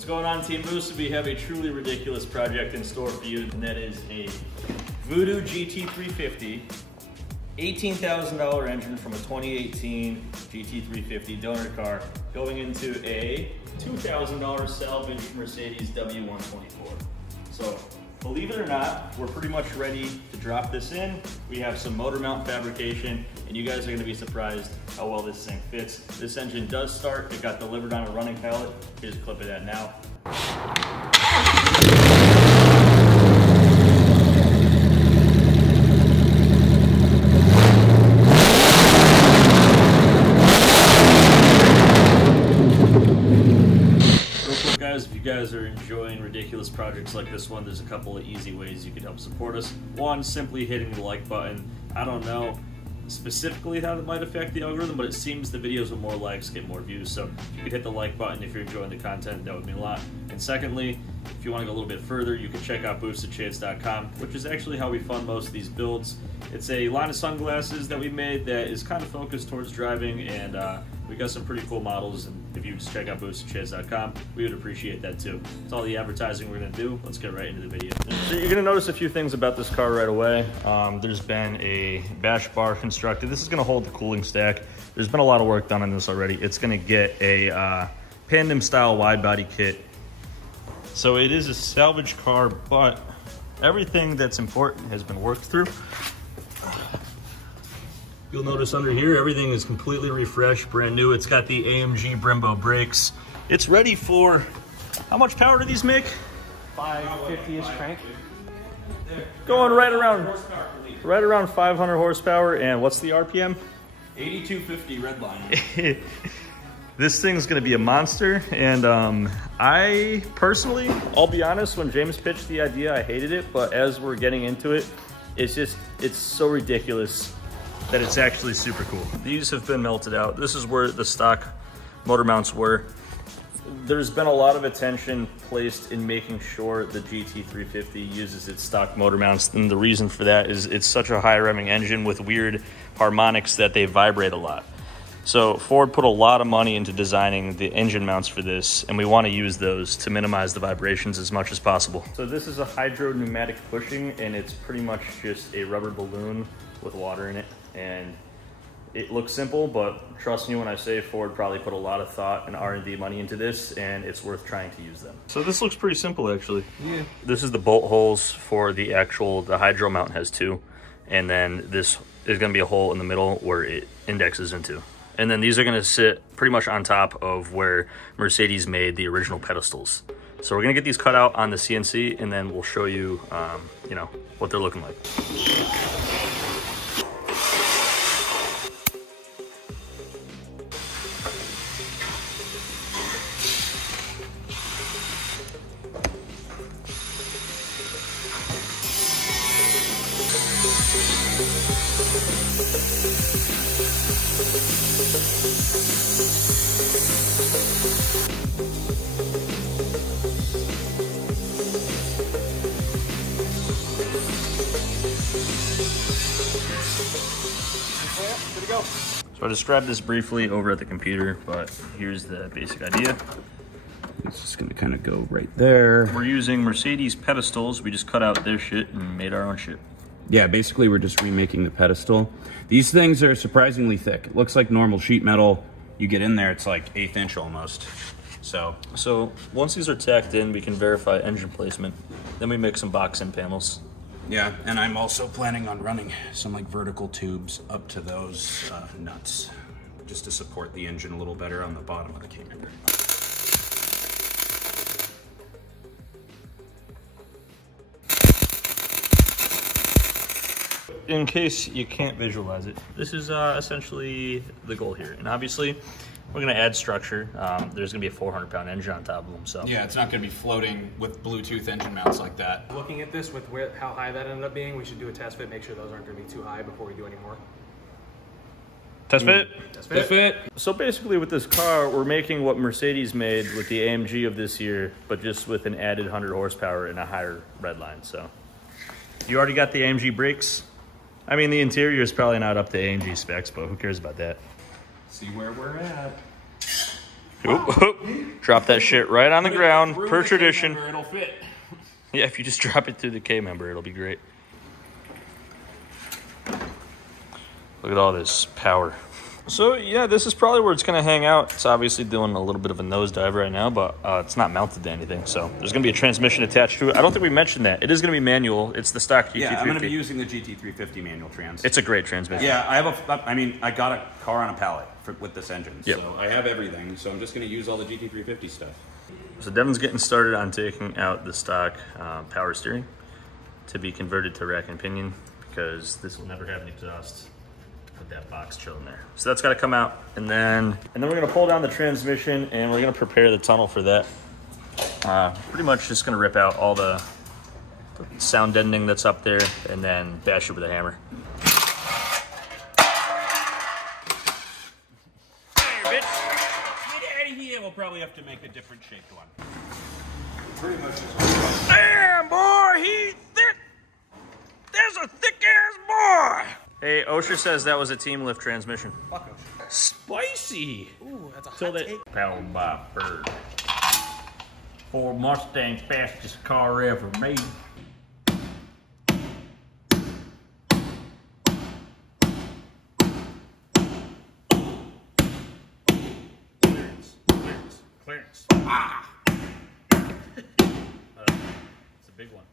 What's going on, Team Boost? We have a truly ridiculous project in store for you, and that is a Voodoo GT350, $18,000 engine from a 2018 GT350 donor car going into a $2,000 salvage Mercedes W124. So, believe it or not, we're pretty much ready to drop this in. We have some motor mount fabrication, and you guys are gonna be surprised how well this thing fits. This engine does start. It got delivered on a running pallet. Here's a clip of that now. If you guys are enjoying ridiculous projects like this one, there's a couple of easy ways you can help support us. One, simply hitting the like button. I don't know specifically how that might affect the algorithm, but it seems the videos with more likes get more views. So if you could hit the like button if you're enjoying the content, that would mean a lot. And secondly, if you want to go a little bit further, you can check out boostedshades.com, which is actually how we fund most of these builds. It's a line of sunglasses that we made that is kind of focused towards driving, and we got some pretty cool models, and if you just check out boostedshades.com, we would appreciate that too. That's all the advertising we're gonna do. Let's get right into the video. So you're gonna notice a few things about this car right away. There's been a bash bar constructed. This is gonna hold the cooling stack. There's been a lot of work done on this already. It's gonna get a Pandem style wide body kit. So it is a salvage car, but everything that's important has been worked through. You'll notice under here, everything is completely refreshed, brand new. It's got the AMG Brembo brakes. It's ready for, how much power do these make? 550-ish crank. Going right around 500 horsepower, and what's the RPM? 8250 redline. This thing's gonna be a monster, and I personally, I'll be honest, when James pitched the idea, I hated it, but as we're getting into it, it's so ridiculous that it's actually super cool. These have been melted out. This is where the stock motor mounts were. There's been a lot of attention placed in making sure the GT350 uses its stock motor mounts, and the reason for that is it's such a high revving engine with weird harmonics that they vibrate a lot. So Ford put a lot of money into designing the engine mounts for this, and we want to use those to minimize the vibrations as much as possible. So this is a hydro pneumatic bushing, and it's pretty much just a rubber balloon with water in it. And it looks simple, but trust me when I say Ford probably put a lot of thought and R&D money into this, and it's worth trying to use them. So this looks pretty simple, actually. Yeah. This is the bolt holes for the hydro mount has two, and then this is gonna be a hole in the middle where it indexes into. And then these are gonna sit pretty much on top of where Mercedes made the original pedestals. So we're gonna get these cut out on the CNC, and then we'll show you, you know, what they're looking like. So I described this briefly over at the computer, but here's the basic idea. It's just gonna kind of go right there. We're using Mercedes pedestals. We just cut out their shit and made our own shit. Yeah, basically we're just remaking the pedestal. These things are surprisingly thick. It looks like normal sheet metal. You get in there, it's like 1/8 inch almost. So once these are tacked in, we can verify engine placement. Then we make some box-in panels. yeah, and I'm also planning on running some like vertical tubes up to those nuts, just to support the engine a little better on the bottom of the camber. In case you can't visualize it, this is essentially the goal here. And obviously, we're gonna add structure. There's gonna be a 400-pound engine on top of them, so. Yeah, it's not gonna be floating with Bluetooth engine mounts like that. Looking at this with how high that ended up being, we should do a test fit, make sure those aren't gonna be too high before we do any more. Test fit? Test fit. So basically with this car, we're making what Mercedes made with the AMG of this year, but just with an added 100 horsepower and a higher redline, so. You already got the AMG brakes. I mean, the interior is probably not up to AMG specs, but who cares about that? See where we're at. Oop, oop. Drop that shit right on the ground, per tradition. It'll fit. Yeah, if you just drop it through the K member, it'll be great. Look at all this power. So yeah, this is probably where it's gonna hang out. It's obviously doing a little bit of a nosedive right now, but it's not mounted to anything. So there's gonna be a transmission attached to it. I don't think we mentioned that. It is gonna be manual. It's the stock GT350. Yeah, I'm gonna be using the GT350 manual trans. It's a great transmission. Yeah, I got a car on a pallet with this engine. Yep. So I have everything. So I'm just gonna use all the GT350 stuff. So Devin's getting started on taking out the stock power steering to be converted to rack and pinion, because this will never have an exhaust with that box chilling there. So that's got to come out, and then we're gonna pull down the transmission, and we're gonna prepare the tunnel for that. Pretty much just gonna rip out all the sound deadening that's up there, and then bash it with a hammer. Hey, bitch! Get out of here. We'll probably have to make a different shaped one. Pretty much. Damn, boy, he's thick. There's a thick ass boy. Hey, Osher says that was a team lift transmission. Fuck 'em. Spicy. Ooh, that's a So hot that take. powered by Bird. Ford Mustang's fastest car ever made. Clearance. Ah. It's a big one.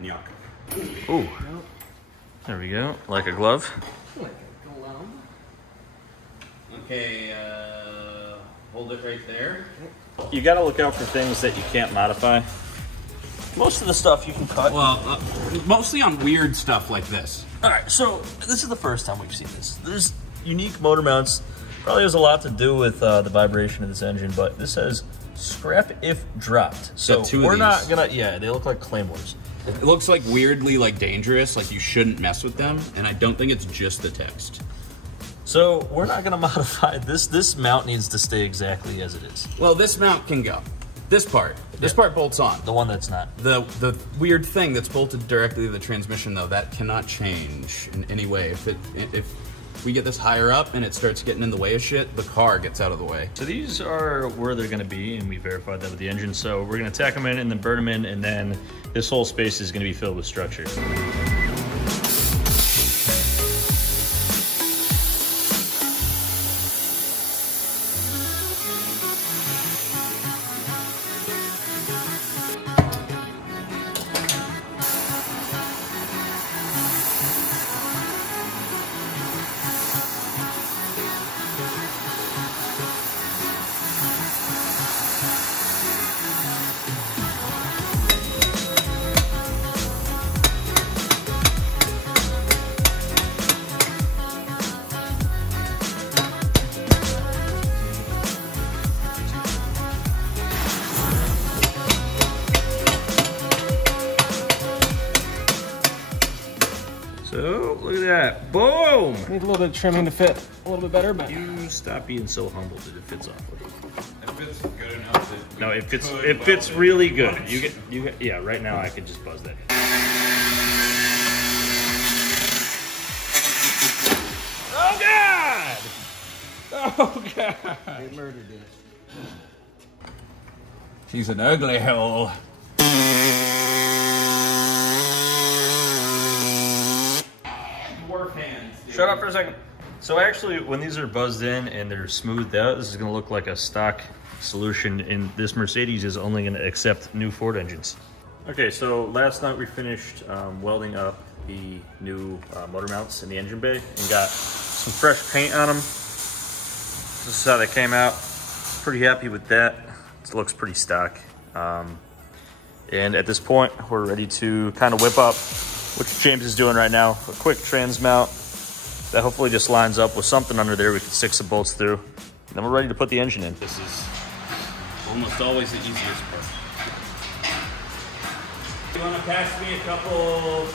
Yuck. Ooh. There we go. Like a glove. Okay, hold it right there. You gotta look out for things that you can't modify. Most of the stuff you can cut. Well, mostly on weird stuff like this. Alright, so this is the first time we've seen this. There's unique motor mounts. Probably has a lot to do with the vibration of this engine, but this says scrap if dropped. So we're not gonna, yeah, they look like claymores. It looks like weirdly like dangerous, like you shouldn't mess with them, and I don't think it's just the text. So we're not gonna modify this. This mount needs to stay exactly as it is. Well, this mount can go. This part bolts on. The one that's not. The weird thing that's bolted directly to the transmission, though, that cannot change in any way. If we get this higher up and it starts getting in the way of shit, the car gets out of the way. So these are where they're gonna be, and we verified that with the engine. So we're gonna tack them in and then burn them in, and then this whole space is gonna be filled with structure. So, look at that. Boom! Need a little bit of trimming to fit a little bit better, but You stop being so humble that it fits awkward. If it's good enough, No, it fits really good. You get, yeah, right now I could just buzz that. Oh God! Oh God! they murdered it. She's an ugly hole. dwarf hands. Dude. Shut up for a second. So actually, when these are buzzed in and they're smoothed out, this is going to look like a stock solution, and this Mercedes is only going to accept new Ford engines. Okay, so last night we finished welding up the new motor mounts in the engine bay and got some fresh paint on them. This is how they came out. Pretty happy with that. It looks pretty stock. And at this point, we're ready to kind of whip up, which James is doing right now, a quick trans mount that hopefully just lines up with something under there we can stick some bolts through. And then we're ready to put the engine in. This is almost always the easiest part. You want to pass me a couple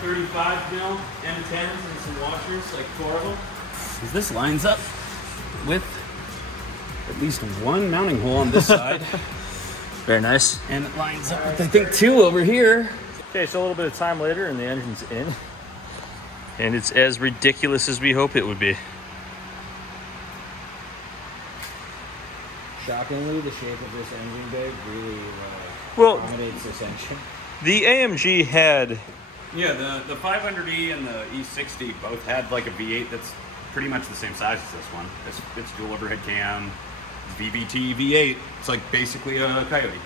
35 mil M10s and some washers, like 4 of them? Because this lines up with at least one mounting hole on this side. Very nice. And it lines up with, I think, 2 over here. Okay, so a little bit of time later and the engine's in. And it's as ridiculous as we hope it would be. Shockingly, the shape of this engine bay really Well, accommodates this engine. the AMG had... Yeah, the 500E and the E60 both had like a V8 that's pretty much the same size as this one. It's dual overhead cam, VVT V8. It's like basically a Coyote.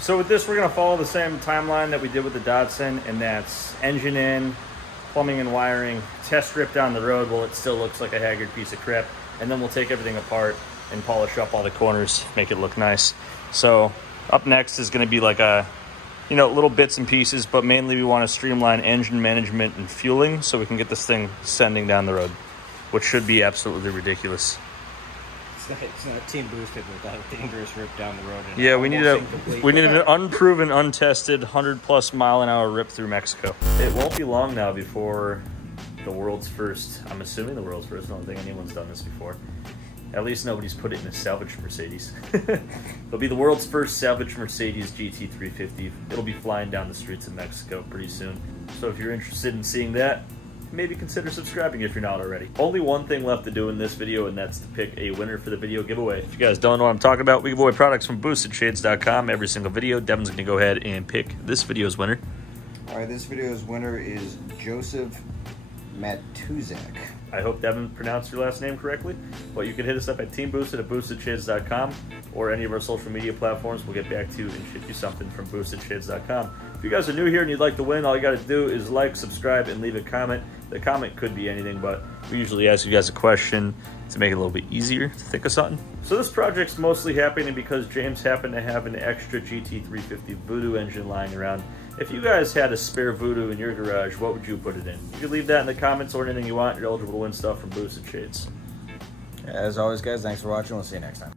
So with this, we're going to follow the same timeline that we did with the Datsun, and that's engine in, plumbing and wiring, test strip down the road while it still looks like a haggard piece of crap, and then we'll take everything apart and polish up all the corners, make it look nice. So up next is going to be like a, you know, little bits and pieces, but mainly we want to streamline engine management and fueling so we can get this thing sending down the road, which should be absolutely ridiculous. It's not team boosted without a dangerous rip down the road. Yeah, we need an unproven, untested 100+ mile-an-hour rip through Mexico. It won't be long now before the world's first, I'm assuming the world's first, I don't think anyone's done this before. At least nobody's put it in a salvaged Mercedes. It'll be the world's first salvaged Mercedes GT350. It'll be flying down the streets of Mexico pretty soon. So if you're interested in seeing that, maybe consider subscribing if you're not already. Only one thing left to do in this video, and that's to pick a winner for the video giveaway. If you guys don't know what I'm talking about, we give away products from boostedshades.com every single video. Devin's gonna go ahead and pick this video's winner. All right, this video's winner is Joseph Matuzak. I hope Devin pronounced your last name correctly, but you can hit us up at boostedshades.com or any of our social media platforms. We'll get back to you and ship you something from boostedshades.com. If you guys are new here and you'd like to win, all you got to do is like, subscribe, and leave a comment. The comment could be anything, but we usually ask you guys a question to make it a little bit easier to think of something. So this project's mostly happening because James happened to have an extra GT350 Voodoo engine lying around. If you guys had a spare Voodoo in your garage, what would you put it in? You can leave that in the comments or anything you want. You're eligible to win stuff from Boosted Shades. As always, guys, thanks for watching. We'll see you next time.